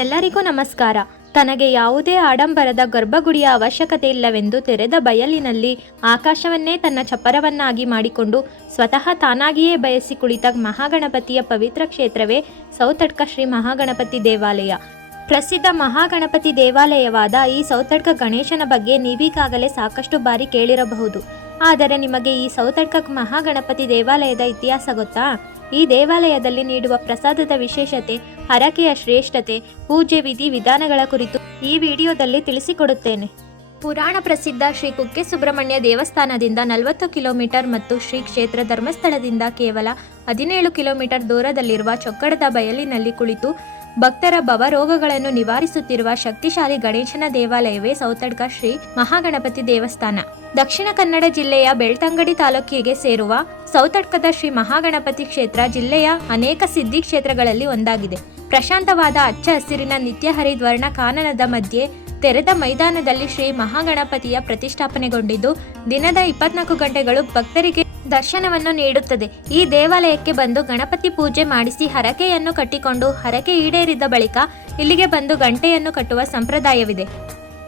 ಎಲ್ಲರಿಗೂ ನಮಸ್ಕಾರ. ತನಗೆ ಯಾವುದೇ ಆಡಂಬರದ ಗರ್ಭಗುಡಿಯ ಅವಶ್ಯಕತೆ ಇಲ್ಲವೆಂದು ತೆರೆದ ಬಯಲಿನಲ್ಲಿ ಆಕಾಶವನ್ನೇ ತನ್ನ ಚಪ್ಪರವನ್ನಾಗಿ ಮಾಡಿಕೊಂಡು ಸ್ವತಃ ತಾನಾಗಿಯೇ ಬಯಸಿ ಕುಳಿತ ಮಹಾಗಣಪತಿಯ ಪವಿತ್ರ ಕ್ಷೇತ್ರವೇ ಸೌತಡ್ಕ ಶ್ರೀ ಮಹಾಗಣಪತಿ ದೇವಾಲಯ. ಪ್ರಸಿದ್ಧ ಮಹಾಗಣಪತಿ ದೇವಾಲಯವಾದ ಈ ಸೌತಡ್ಕ ಗಣೇಶನ ಬಗ್ಗೆ ನೀವೀಗಾಗಲೇ ಸಾಕಷ್ಟು ಬಾರಿ ಕೇಳಿರಬಹುದು. ಆದರೆ ನಿಮಗೆ ಈ ಸೌತಡ್ಕ ಮಹಾಗಣಪತಿ ದೇವಾಲಯದ ಇತಿಹಾಸ ಗೊತ್ತಾ? ಈ ದೇವಾಲಯದಲ್ಲಿ ನೀಡುವ ಪ್ರಸಾದದ ವಿಶೇಷತೆ ಹರಕೆಯ ಶ್ರೇಷ್ಠತೆ ಪೂಜೆ ವಿಧಿ ವಿಧಾನಗಳ ಕುರಿತು ಈ ವಿಡಿಯೋದಲ್ಲಿ ತಿಳಿಸಿಕೊಡುತ್ತೇನೆ. ಪುರಾಣ ಪ್ರಸಿದ್ಧ ಶ್ರೀ ಕುಕ್ಕೆ ಸುಬ್ರಹ್ಮಣ್ಯ ದೇವಸ್ಥಾನದಿಂದ ನಲವತ್ತು ಕಿಲೋಮೀಟರ್ ಮತ್ತು ಶ್ರೀ ಕ್ಷೇತ್ರ ಧರ್ಮಸ್ಥಳದಿಂದ ಕೇವಲ ಹದಿನೇಳು ಕಿಲೋಮೀಟರ್ ದೂರದಲ್ಲಿರುವ ಚೊಕ್ಕಡದ ಬಯಲಿನಲ್ಲಿ ಕುಳಿತು ಭಕ್ತರ ಭವರೋಗಗಳನ್ನು ನಿವಾರಿಸುತ್ತಿರುವ ಶಕ್ತಿಶಾಲಿ ಗಣೇಶನ ದೇವಾಲಯವೇ ಸೌತಡ್ಕ ಶ್ರೀ ಮಹಾಗಣಪತಿ ದೇವಸ್ಥಾನ. ದಕ್ಷಿಣ ಕನ್ನಡ ಜಿಲ್ಲೆಯ ಬೆಳ್ತಂಗಡಿ ತಾಲೂಕಿಗೆ ಸೇರುವ ಸೌತಡ್ಕದ ಶ್ರೀ ಮಹಾಗಣಪತಿ ಕ್ಷೇತ್ರ ಜಿಲ್ಲೆಯ ಅನೇಕ ಸಿದ್ಧಿ ಕ್ಷೇತ್ರಗಳಲ್ಲಿ ಒಂದಾಗಿದೆ. ಪ್ರಶಾಂತವಾದ ಅಚ್ಚ ಹಸಿರಿನ ನಿತ್ಯ ಹರಿದ್ವರ್ಣ ಕಾನನದ ಮಧ್ಯೆ ತೆರೆದ ಮೈದಾನದಲ್ಲಿ ಶ್ರೀ ಮಹಾಗಣಪತಿಯ ಪ್ರತಿಷ್ಠಾಪನೆಗೊಂಡಿದ್ದು, ದಿನದ ಇಪ್ಪತ್ನಾಲ್ಕು ಗಂಟೆಗಳು ಭಕ್ತರಿಗೆ ದರ್ಶನವನ್ನು ನೀಡುತ್ತದೆ. ಈ ದೇವಾಲಯಕ್ಕೆ ಬಂದು ಗಣಪತಿ ಪೂಜೆ ಮಾಡಿಸಿ ಹರಕೆಯನ್ನು ಕಟ್ಟಿಕೊಂಡು ಹರಕೆ ಈಡೇರಿದ ಬಳಿಕ ಇಲ್ಲಿಗೆ ಬಂದು ಗಂಟೆಯನ್ನು ಕಟ್ಟುವ ಸಂಪ್ರದಾಯವಿದೆ.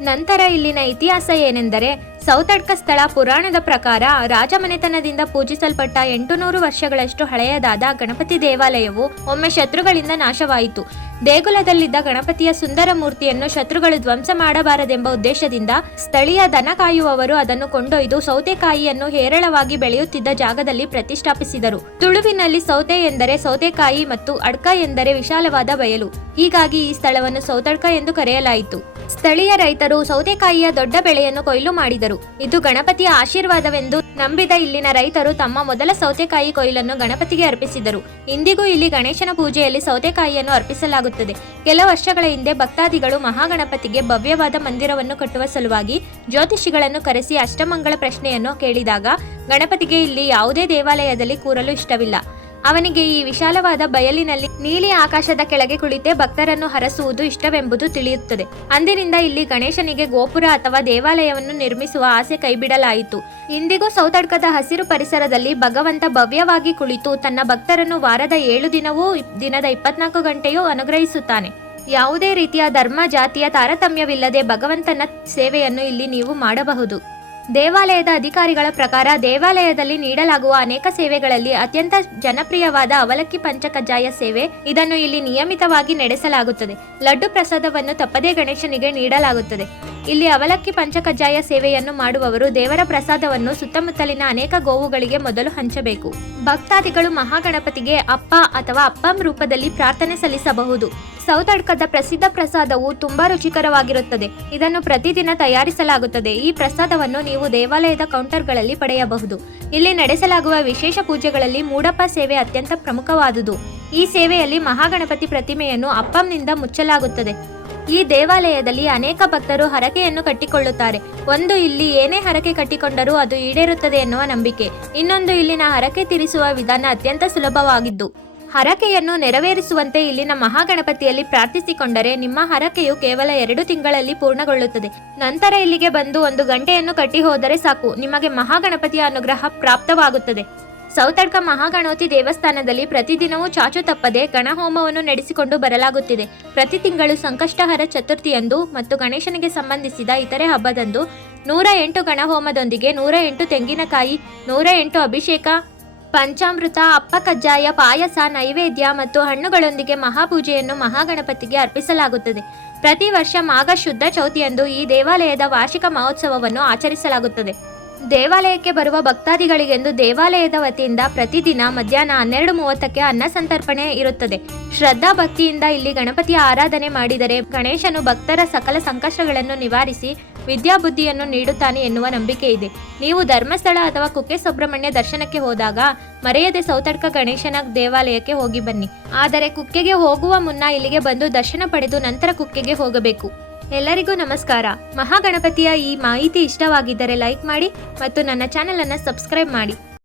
ನಂತರ ಇಲ್ಲಿನ ಇತಿಹಾಸ ಏನೆಂದರೆ ಸೌತಡ್ಕ ಸ್ಥಳ ಪುರಾಣದ ಪ್ರಕಾರ ರಾಜಮನೆತನದಿಂದ ಪೂಜಿಸಲ್ಪಟ್ಟ ಎಂಟುನೂರು ವರ್ಷಗಳಷ್ಟು ಹಳೆಯದಾದ ಗಣಪತಿ ದೇವಾಲಯವು ಒಮ್ಮೆ ಶತ್ರುಗಳಿಂದ ನಾಶವಾಯಿತು. ದೇಗುಲದಲ್ಲಿದ್ದ ಗಣಪತಿಯ ಸುಂದರ ಮೂರ್ತಿಯನ್ನು ಶತ್ರುಗಳು ಧ್ವಂಸ ಮಾಡಬಾರದೆಂಬ ಉದ್ದೇಶದಿಂದ ಸ್ಥಳೀಯ ದನ ಕಾಯುವವರು ಅದನ್ನು ಕೊಂಡೊಯ್ದು ಸೌತೆಕಾಯಿಯನ್ನು ಹೇರಳವಾಗಿ ಬೆಳೆಯುತ್ತಿದ್ದ ಜಾಗದಲ್ಲಿ ಪ್ರತಿಷ್ಠಾಪಿಸಿದರು. ತುಳುವಿನಲ್ಲಿ ಸೌತೆ ಎಂದರೆ ಸೌತೆಕಾಯಿ ಮತ್ತು ಅಡ್ಕ ಎಂದರೆ ವಿಶಾಲವಾದ ಬಯಲು. ಹೀಗಾಗಿ ಈ ಸ್ಥಳವನ್ನು ಸೌತಡ್ಕ ಎಂದು ಕರೆಯಲಾಯಿತು. ಸ್ಥಳೀಯ ರೈತರು ಸೌತೆಕಾಯಿಯ ದೊಡ್ಡ ಬೆಳೆಯನ್ನು ಕೊಯ್ಲು ಮಾಡಿದರು. ಇದು ಗಣಪತಿಯ ಆಶೀರ್ವಾದವೆಂದು ನಂಬಿದ ಇಲ್ಲಿನ ರೈತರು ತಮ್ಮ ಮೊದಲ ಸೌತೆಕಾಯಿ ಕೊಯ್ಲನ್ನು ಗಣಪತಿಗೆ ಅರ್ಪಿಸಿದರು. ಇಂದಿಗೂ ಇಲ್ಲಿ ಗಣೇಶನ ಪೂಜೆಯಲ್ಲಿ ಸೌತೆಕಾಯಿಯನ್ನು ಅರ್ಪಿಸಲಾಗುತ್ತದೆ. ಕೆಲ ವರ್ಷಗಳ ಹಿಂದೆ ಭಕ್ತಾದಿಗಳು ಮಹಾಗಣಪತಿಗೆ ಭವ್ಯವಾದ ಮಂದಿರವನ್ನು ಕಟ್ಟುವ ಸಲುವಾಗಿ ಜ್ಯೋತಿಷಿಗಳನ್ನು ಕರೆಸಿ ಅಷ್ಟಮಂಗಳ ಪ್ರಶ್ನೆಯನ್ನು ಕೇಳಿದಾಗ ಗಣಪತಿಗೆ ಇಲ್ಲಿ ಯಾವುದೇ ದೇವಾಲಯದಲ್ಲಿ ಕೂರಲು ಇಷ್ಟವಿಲ್ಲ. ಅವನಿಗೆ ಈ ವಿಶಾಲವಾದ ಬಯಲಿನಲ್ಲಿ ನೀಲಿ ಆಕಾಶದ ಕೆಳಗೆ ಕುಳಿತೇ ಭಕ್ತರನ್ನು ಹರಸುವುದು ಇಷ್ಟವೆಂಬುದು ತಿಳಿಯುತ್ತದೆ. ಅಂದಿನಿಂದ ಇಲ್ಲಿ ಗಣೇಶನಿಗೆ ಗೋಪುರ ಅಥವಾ ದೇವಾಲಯವನ್ನು ನಿರ್ಮಿಸುವ ಆಸೆ ಕೈಬಿಡಲಾಯಿತು. ಇಂದಿಗೂ ಸೌತಡ್ಕದ ಹಸಿರು ಪರಿಸರದಲ್ಲಿ ಭಗವಂತ ಭವ್ಯವಾಗಿ ಕುಳಿತು ತನ್ನ ಭಕ್ತರನ್ನು ವಾರದ ಏಳು ದಿನವೂ ದಿನದ ಇಪ್ಪತ್ನಾಲ್ಕು ಗಂಟೆಯೂ ಅನುಗ್ರಹಿಸುತ್ತಾನೆ. ಯಾವುದೇ ರೀತಿಯ ಧರ್ಮ, ಜಾತಿಯ ತಾರತಮ್ಯವಿಲ್ಲದೆ ಭಗವಂತನ ಸೇವೆಯನ್ನು ಇಲ್ಲಿ ನೀವು ಮಾಡಬಹುದು. ದೇವಾಲಯದ ಅಧಿಕಾರಿಗಳ ಪ್ರಕಾರ ದೇವಾಲಯದಲ್ಲಿ ನೀಡಲಾಗುವ ಅನೇಕ ಸೇವೆಗಳಲ್ಲಿ ಅತ್ಯಂತ ಜನಪ್ರಿಯವಾದ ಅವಲಕ್ಕಿ ಪಂಚಕಜ್ಜಾಯ ಸೇವೆ. ಇದನ್ನು ಇಲ್ಲಿ ನಿಯಮಿತವಾಗಿ ನಡೆಸಲಾಗುತ್ತದೆ. ಲಡ್ಡು ಪ್ರಸಾದವನ್ನು ತಪ್ಪದೇ ಗಣೇಶನಿಗೆ ನೀಡಲಾಗುತ್ತದೆ. ಇಲ್ಲಿ ಅವಲಕ್ಕಿ ಪಂಚಕಜ್ಜಾಯ ಸೇವೆಯನ್ನು ಮಾಡುವವರು ದೇವರ ಪ್ರಸಾದವನ್ನು ಸುತ್ತಮುತ್ತಲಿನ ಅನೇಕ ಗೋವುಗಳಿಗೆ ಮೊದಲು ಹಂಚಬೇಕು. ಭಕ್ತಾದಿಗಳು ಮಹಾಗಣಪತಿಗೆ ಅಪ್ಪ ಅಥವಾ ಅಪ್ಪಂ ರೂಪದಲ್ಲಿ ಪ್ರಾರ್ಥನೆ ಸಲ್ಲಿಸಬಹುದು. ಸೌತಡ್ಕದ ಪ್ರಸಿದ್ಧ ಪ್ರಸಾದವು ತುಂಬಾ ರುಚಿಕರವಾಗಿರುತ್ತದೆ. ಇದನ್ನು ಪ್ರತಿದಿನ ತಯಾರಿಸಲಾಗುತ್ತದೆ. ಈ ಪ್ರಸಾದವನ್ನು ನೀವು ದೇವಾಲಯದ ಕೌಂಟರ್ಗಳಲ್ಲಿ ಪಡೆಯಬಹುದು. ಇಲ್ಲಿ ನಡೆಸಲಾಗುವ ವಿಶೇಷ ಪೂಜೆಗಳಲ್ಲಿ ಮೂಡಪ್ಪ ಸೇವೆ ಅತ್ಯಂತ ಪ್ರಮುಖವಾದುದು. ಈ ಸೇವೆಯಲ್ಲಿ ಮಹಾಗಣಪತಿ ಪ್ರತಿಮೆಯನ್ನು ಅಪ್ಪಂನಿಂದ ಮುಚ್ಚಲಾಗುತ್ತದೆ. ಈ ದೇವಾಲಯದಲ್ಲಿ ಅನೇಕ ಭಕ್ತರು ಹರಕೆಯನ್ನು ಕಟ್ಟಿಕೊಳ್ಳುತ್ತಾರೆ. ಒಂದು ಇಲ್ಲಿ ಏನೇ ಹರಕೆ ಕಟ್ಟಿಕೊಂಡರೂ ಅದು ಈಡೇರುತ್ತದೆ ಎನ್ನುವ ನಂಬಿಕೆ. ಇನ್ನೊಂದು ಇಲ್ಲಿನ ಹರಕೆ ತೀರಿಸುವ ವಿಧಾನ ಅತ್ಯಂತ ಸುಲಭವಾಗಿದ್ದು. ಹರಕೆಯನ್ನು ನೆರವೇರಿಸುವಂತೆ ಇಲ್ಲಿನ ಮಹಾಗಣಪತಿಯಲ್ಲಿ ಪ್ರಾರ್ಥಿಸಿಕೊಂಡರೆ ನಿಮ್ಮ ಹರಕೆಯು ಕೇವಲ ಎರಡು ತಿಂಗಳಲ್ಲಿ ಪೂರ್ಣಗೊಳ್ಳುತ್ತದೆ. ನಂತರ ಇಲ್ಲಿಗೆ ಬಂದು ಒಂದು ಗಂಟೆಯನ್ನು ಕಟ್ಟಿ ಹೋದರೆ ಸಾಕು. ನಿಮಗೆ ಮಹಾಗಣಪತಿಯ ಅನುಗ್ರಹ ಪ್ರಾಪ್ತವಾಗುತ್ತದೆ. ಸೌತಡ್ಕ ಮಹಾಗಣಪತಿ ದೇವಸ್ಥಾನದಲ್ಲಿ ಪ್ರತಿದಿನವೂ ಚಾಚು ತಪ್ಪದೆ ಗಣಹೋಮವನ್ನು ನಡೆಸಿಕೊಂಡು ಬರಲಾಗುತ್ತಿದೆ. ಪ್ರತಿ ತಿಂಗಳು ಸಂಕಷ್ಟಹರ ಚತುರ್ಥಿಯಂದು ಮತ್ತು ಗಣೇಶನಿಗೆ ಸಂಬಂಧಿಸಿದ ಇತರೆ ಹಬ್ಬದಂದು ನೂರ ಎಂಟು ಗಣಹೋಮದೊಂದಿಗೆ ನೂರ ಎಂಟು ತೆಂಗಿನಕಾಯಿ, ನೂರ ಎಂಟು ಅಭಿಷೇಕ ಪಂಚಾಮೃತ, ಅಪ್ಪ ಕಜ್ಜಾಯ, ಪಾಯಸ, ನೈವೇದ್ಯ ಮತ್ತು ಹಣ್ಣುಗಳೊಂದಿಗೆ ಮಹಾಪೂಜೆಯನ್ನು ಮಹಾಗಣಪತಿಗೆ ಅರ್ಪಿಸಲಾಗುತ್ತದೆ. ಪ್ರತಿ ವರ್ಷ ಮಾಘ ಶುದ್ಧ ಚೌತಿಯಂದು ಈ ದೇವಾಲಯದ ವಾರ್ಷಿಕ ಮಹೋತ್ಸವವನ್ನು ಆಚರಿಸಲಾಗುತ್ತದೆ. ದೇವಾಲಯಕ್ಕೆ ಬರುವ ಭಕ್ತಾದಿಗಳಿಗೆಂದು ದೇವಾಲಯದ ವತಿಯಿಂದ ಪ್ರತಿದಿನ ಮಧ್ಯಾಹ್ನ ಹನ್ನೆರಡು ಮೂವತ್ತಕ್ಕೆ ಅನ್ನ ಸಂತರ್ಪಣೆ ಇರುತ್ತದೆ. ಶ್ರದ್ಧಾ ಭಕ್ತಿಯಿಂದ ಇಲ್ಲಿ ಗಣಪತಿಯ ಆರಾಧನೆ ಮಾಡಿದರೆ ಗಣೇಶನು ಭಕ್ತರ ಸಕಲ ಸಂಕಷ್ಟಗಳನ್ನು ನಿವಾರಿಸಿ ವಿದ್ಯಾಬುದ್ಧಿಯನ್ನು ನೀಡುತ್ತಾನೆ ಎನ್ನುವ ನಂಬಿಕೆ ಇದೆ. ನೀವು ಧರ್ಮಸ್ಥಳ ಅಥವಾ ಕುಕ್ಕೆ ಸುಬ್ರಹ್ಮಣ್ಯ ದರ್ಶನಕ್ಕೆ ಹೋದಾಗ ಮರೆಯದೆ ಸೌತಡ್ಕ ಗಣೇಶನ ದೇವಾಲಯಕ್ಕೆ ಹೋಗಿ ಬನ್ನಿ. ಆದರೆ ಕುಕ್ಕೆಗೆ ಹೋಗುವ ಮುನ್ನ ಇಲ್ಲಿಗೆ ಬಂದು ದರ್ಶನ ಪಡೆದು ನಂತರ ಕುಕ್ಕೆಗೆ ಹೋಗಬೇಕು. ಎಲ್ಲರಿಗೂ ನಮಸ್ಕಾರ. ಮಹಾಗಣಪತಿಯ ಈ ಮಾಹಿತಿ ಇಷ್ಟವಾಗಿದ್ದರೆ ಲೈಕ್ ಮಾಡಿ ಮತ್ತು ನನ್ನ ಚಾನೆಲನ್ನು ಸಬ್ಸ್ಕ್ರೈಬ್ ಮಾಡಿ.